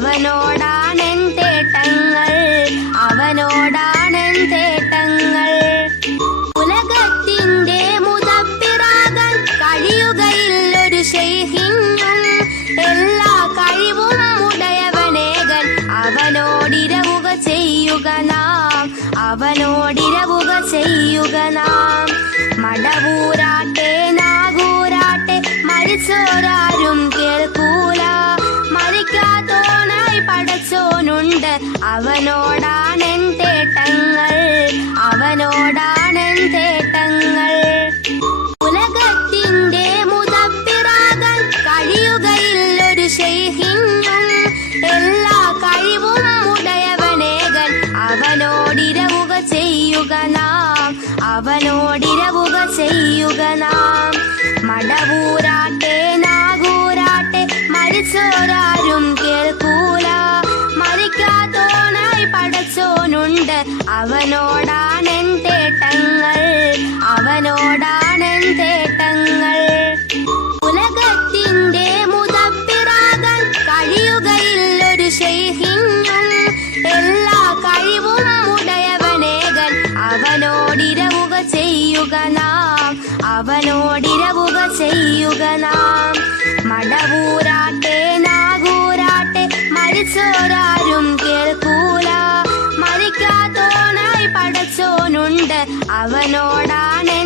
അവനോടാണെൻ തേട്ടങ്ങൾ, അവനോടാണെൻ തേട്ടങ്ങൾ. ഉലകത്തിന്റെ മുദബ്ബിറാകാൻ കഴിയുകയില്ലൊരു ശൈഖിനും, എല്ലാ കഴിവും ഉടയവനേകൻ അവനോടിരവുക ചെയ്യുക നാം, അവനോടിരവുക ചെയ്യുക നാം. മടവൂരാട്ടെ നാഗൂരാട്ടെ മരിച്ചോരാരും കേൾക്കൂല, മരിക്കാത്തോനായി പടച്ചോനുണ്ട് അവനോടാണെൻ തേട്ടങ്ങൾ, അവനോടാണെൻ തേട്ടങ്ങൾ. ഉലകത്തിന്റെ മുദബ്ബിറാകാൻ കഴിയുകയില്ലൊരു ശൈഖിനും, എല്ലാ കഴിവും ഉടയവനേകൻ അവനോടിരവുക ചെയ്യുക നാം, അവനോടിരവുക ചെയ്യുക നാം. മടവൂരാട്ടെ നാഗൂരാട്ടെ മരിച്ചോരാരും കേൾക്കൂല, മരിക്കാത്തോനായി പടച്ചോനുണ്ട് അവനോടാണെൻ തേട്ടങ്ങൾ, അവനോടാണെൻ തേട്ടങ്ങൾ. ഉലകത്തിന്റെ മുദബ്ബിറാകാൻ കഴിയുകയില്ലൊരു ശൈഖിനും, എല്ലാ കഴിവും ഉടയവനേകൻ അവനോടിരവുക ചെയ്യുക നാം, അവനോടിരവുക ചെയ്യുക നാം. മടവൂരാട്ടെ നാഗൂരാട്ടെ മരിച്ചോരാരും കേൾക്കൂല, മരിക്കാത്തോനായി പടച്ചോനുണ്ട് അവനോടാണ്